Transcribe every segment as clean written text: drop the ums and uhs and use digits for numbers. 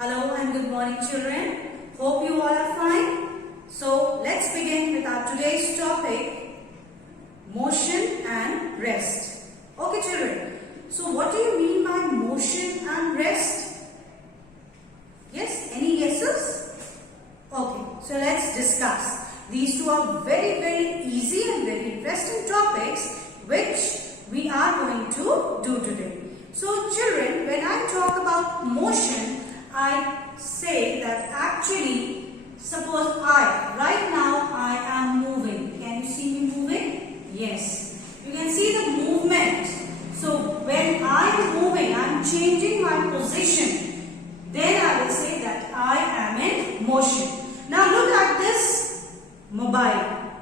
Hello and good morning children. Hope you all are fine. So let's begin with our today's topic, motion and rest. Okay children, so what do you mean by motion and rest? Yes, any guesses? Okay, so let's discuss. These two are very easy and very interesting topics which we are going to do today. So children, when I talk about motion, I say that actually, suppose right now I am moving. Can you see me moving? Yes. You can see the movement. So when I am moving, I am changing my position. Then I will say that I am in motion. Now look at this mobile.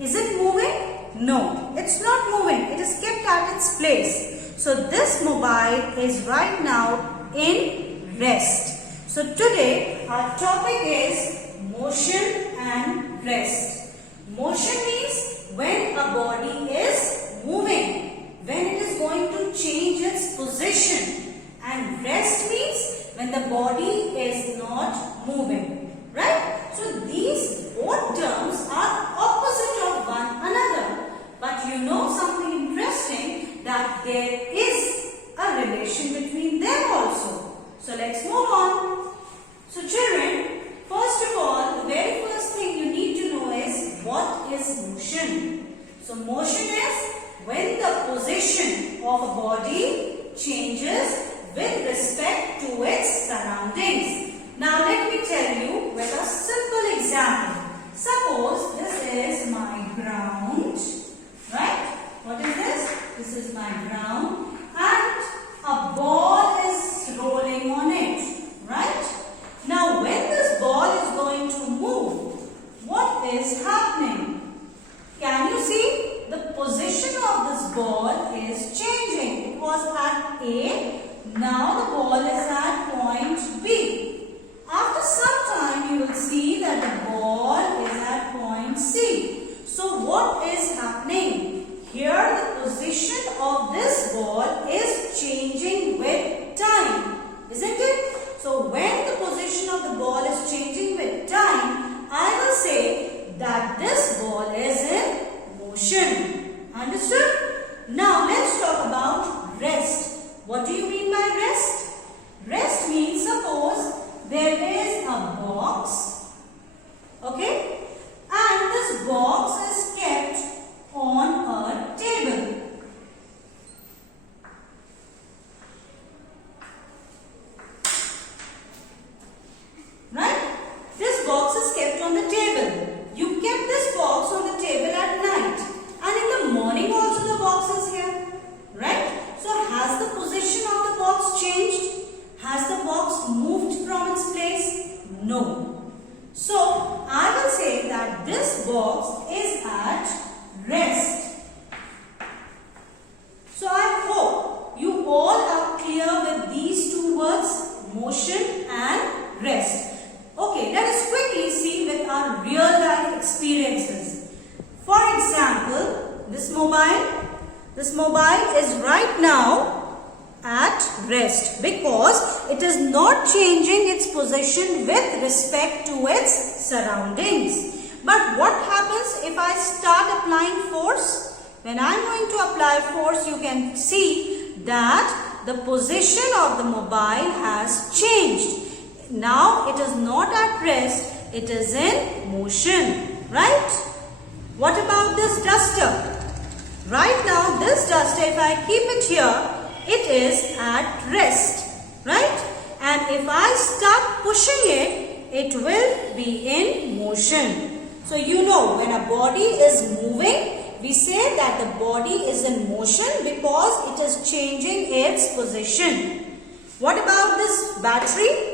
Is it moving? No, it's not moving. It is kept at its place. So this mobile is right now in rest. So today our topic is motion and rest. Motion means when a body is moving, when it is going to change its position, and rest means when the body is not moving. Right? So these both terms are opposite of one another. But you know something interesting, that there is a relation between them also. So let's move on. So children, first of all, the very first thing you need to know is what is motion. So motion is when the position of a body changes with respect to its surroundings. Now let me tell you with a simple example. Suppose this is my ground, right? What is this? This is my ground and a ball is rolling on it, right? Now when this ball is going to move, what is happening? Can you see? The position of this ball is changing. It was at A, now the ball is at point B. After some time you will see that the ball is at point C. So what is happening? Here the position of this ball is changing with time, isn't it? So when the position of the ball is changing with time, I will say that this ball is in motion. Understood? Now let's talk about rest. What do you mean by rest? Rest means, suppose there is a box, okay, and this box is kept on a table. Right? This box is kept on the table. You kept this box on the table at night, and in the morning also the box is here. Right? So has the position of the box changed? Has the box moved from its place? No. So I will say that this box is at rest. So I hope you all are clear with these two words, motion and rest. Okay, let us quickly see with our real life experiences. For example, this mobile is right now at rest because it is not changing its position with respect to its surroundings. But what happens if I start applying force? When I am going to apply force, you can see that the position of the mobile has changed. Now it is not at rest, it is in motion, right? What about this duster? Right now this duster, if I keep it here, it is at rest, right? And if I start pushing it, it will be in motion. So you know, when a body is moving, we say that the body is in motion because it is changing its position. What about this battery?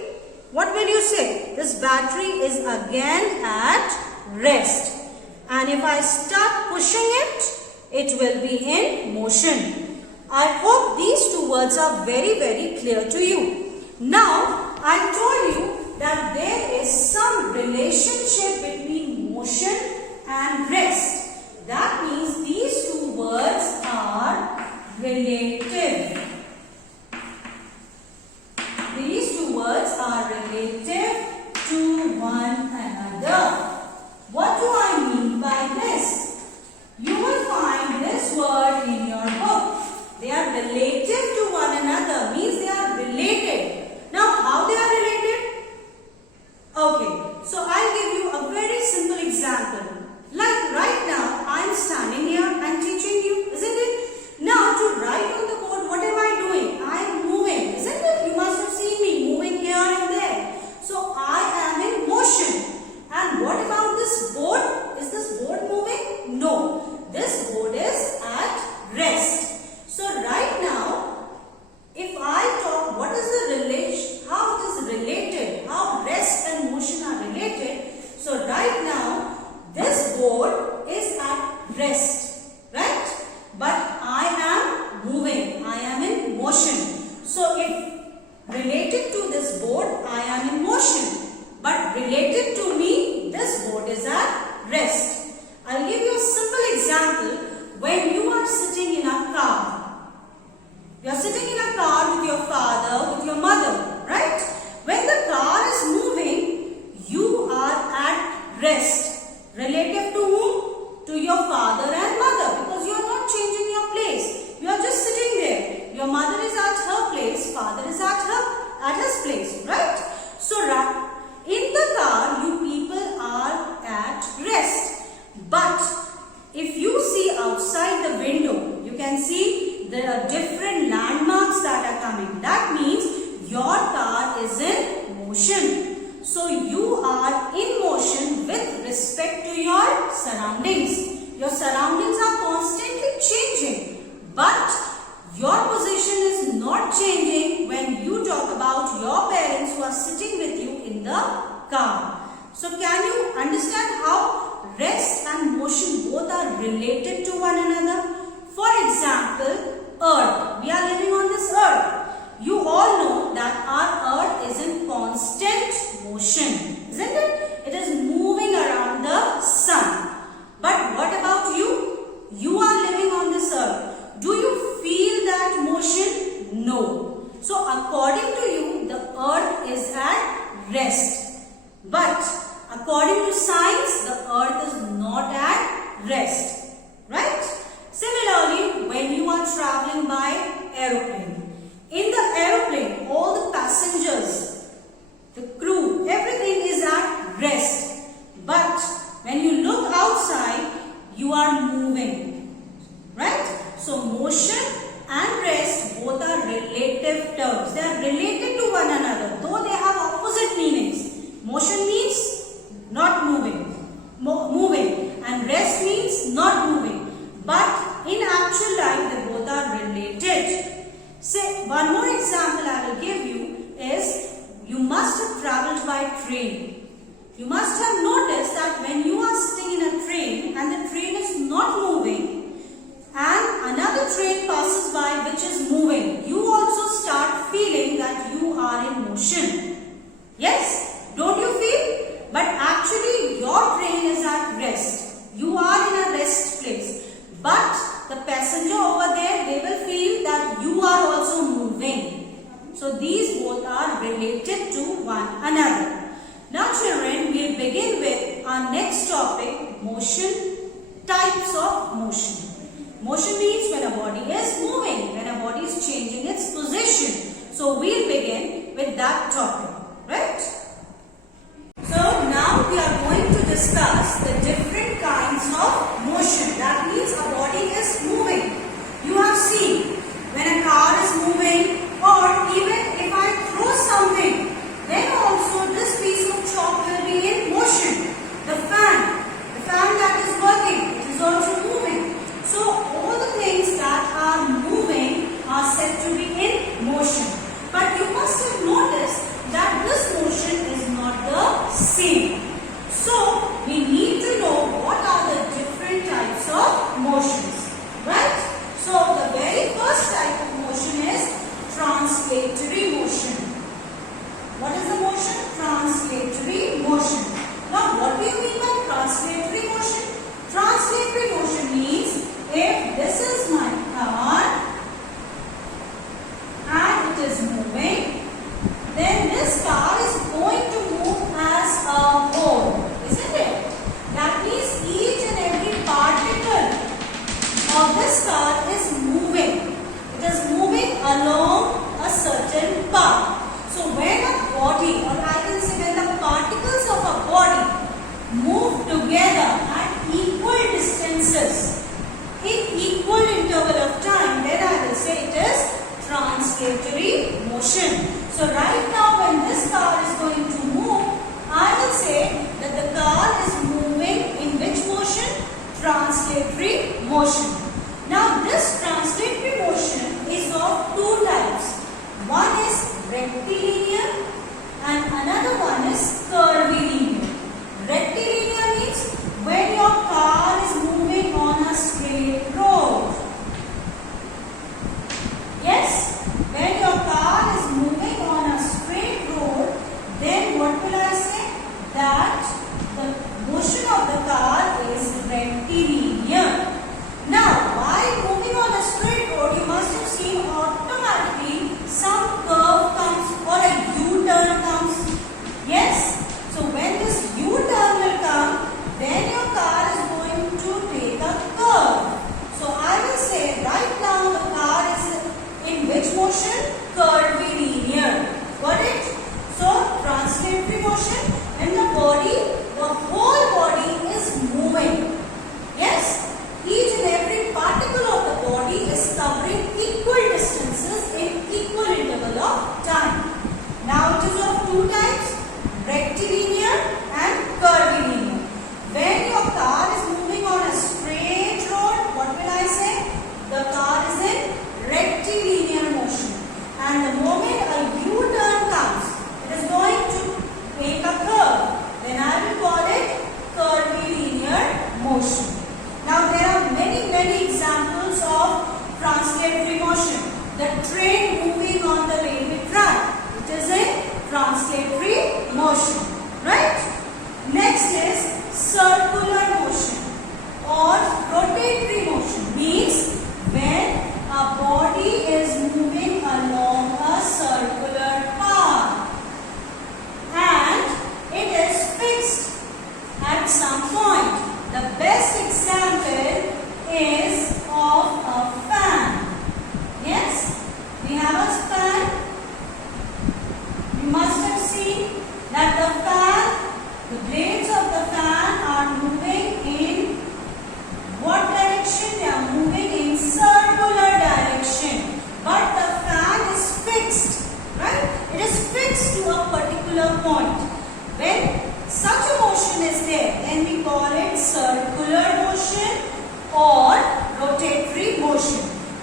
What will you say? This battery is again at rest. And if I start pushing it, it will be in motion. I hope these two words are very clear to you. Now, I told you that there is some relationship between motion and rest. That means these two words are relative. These two words are related. place, right? So in the car, you people are at rest. But if you see outside the window, you can see there are different landmarks that are coming. That means your car is in motion. So you are in motion with respect to your surroundings. Your surroundings are constantly changing, but your position is not changing when you talk about your parents who are sitting with you in the car. So can you understand how rest and motion both are related to one another? For example, earth. We are living on this earth. You all know that our earth is in constant motion, isn't it? It is moving around the sun. But what about you? You are living on this earth. Do you feel that motion? No. So according to you, the earth is at rest. But according to science, the earth is not at rest. Right? Similarly, when you are traveling by aeroplane, in the aeroplane, all the passengers, the crew, everything is at rest. But when you look outside, you are moving. Right? So motion and rest both are relative terms. They are related to one another, though they have opposite meanings. Motion means not moving, moving, and rest means not moving. But in actual life, they both are related. Say, one more example I will give you is, you must have traveled by train. You must have noticed that when you are sitting in a train and the train is not moving and another train passes by which is moving, you also start feeling that you are in motion. Yes? Don't you feel? But actually your train is at rest. You are in a rest place. But the passenger over there, they will feel that you are also moving. So these both are related to one another. Now children, we will begin with our next topic, motion, types of motion. Motion means when a body is moving, when a body is changing its position. So we will begin with that topic, right? So now we are going to discuss the different kinds of motion. That means a body is moving. You have seen when a car is moving, or even if I throw something, then also this piece of chalk will be in motion. The fan that is working, it is also moving. So all the things that are moving are said to be in motion. But you must have noticed that this motion is not the same. So we need to know what are the different types of motions. Right? So the very first type of motion is translatory motion. What is the motion? Translatory motion. Now what do you mean by translatory motion? Translatory motion means if this is my car and it is moving, then this car is going to move as a whole, isn't it? That means each and every particle of this car is moving. It is moving along a certain path. So when a body, or I can say when the particles of a body move together at equal distances, in equal interval of time, then I will say it is translatory motion. So right now when this car is going to move, I will say that the car is moving in which motion? Translatory motion. Now this translatory motion is of two types. One is rectilinear and another one is curvilinear. Rectilinear means when your car is moving on a straight road. Yes, when your car is moving on a straight road, then what will I say? That the motion of the car is rectilinear. Now, two types, rectilinear and curvilinear. When your car is moving on a straight road, what will I say? The car is in rectilinear motion. And the moment a U-turn comes, it is going to make a curve. Then I will call it curvilinear motion. Now there are many examples of translatory motion. The train moving on the railway track, it is a translatory motion, right? Next is circular motion or rotatory motion. Means when a body is moving along a circular path and it is fixed at some point. The best example is of a fan. Yes, we have a fan. You must have seen that the fan, the blades of the fan are moving in what direction? They are moving in circular direction. But the fan is fixed, right? It is fixed to a particular point. When such a motion is there, then we call it circular motion or rotatory motion.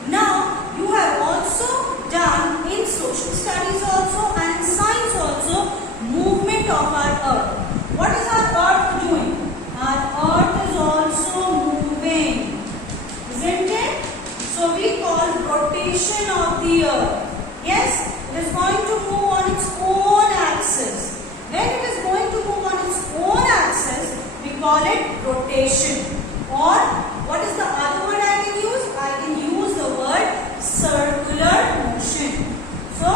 Now, you have also done in social studies also and in science also movement of our earth. What is our earth doing? Our earth is also moving, isn't it? So we call rotation of the earth. Yes, it is going to move on its own axis. When it is going to move on its own axis, we call it rotation. Or what is the other word I can use? I can use the word circular motion. So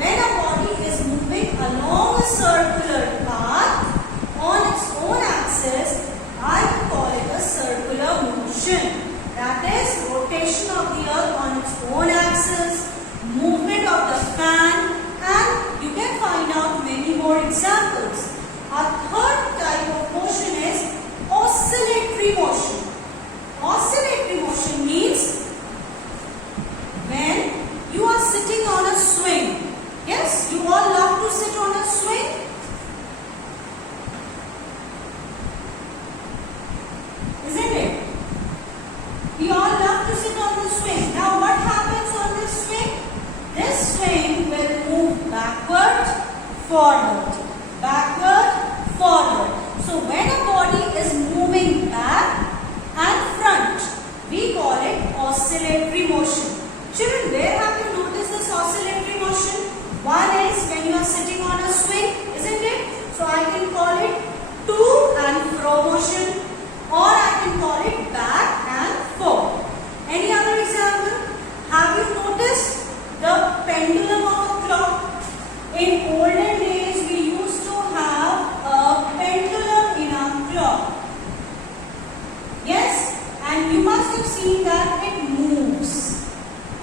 when a body is moving along a circular path on its own axis, I will call it a circular motion. That is rotation of the earth on its own axis, movement of the fan, and you can find out many more examples. Our third type of motion is oscillatory motion. Oscillatory motion means when you are sitting on a swing. Yes, you all love to sit on a swing. Isn't it? We all love to sit on the swing. Now what happens on this swing? This swing will move backward, forward, backward, forward. So when a body is moving back and front, we call it oscillatory motion. Children, where have you noticed this oscillatory motion? One is when you are sitting on a swing, isn't it? So I can call it to and fro motion, or I can call it back and forth. Any other example? Have you noticed the pendulum of a clock? In olden days, we used to have a pendulum in our clock. Yes? And you must have seen that it moves.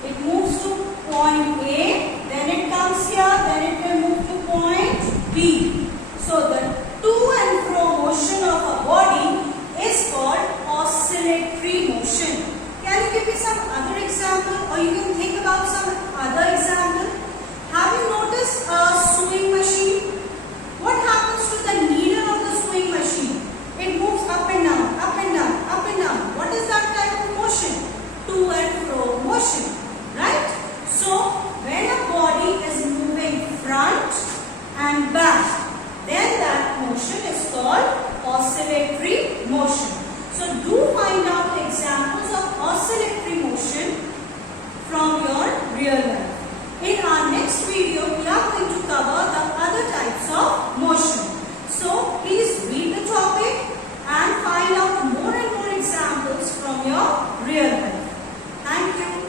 It moves to point A, then it comes here, then it will move to point B. So the to and fro motion of a body is called oscillatory motion. Can you give me some other example, or you can think about some other example? Have you noticed a sewing machine? What happens to the needle of the sewing machine? It moves up and down, up and down, up and down. What is that type of motion? To and fro motion, right? So when a body is moving front and back, then that motion is called oscillatory motion. So do find out examples of oscillatory motion from your real life. In our next video, we are going to cover the other types of motion. So please read the topic and find out more and more examples from your real life. Thank you.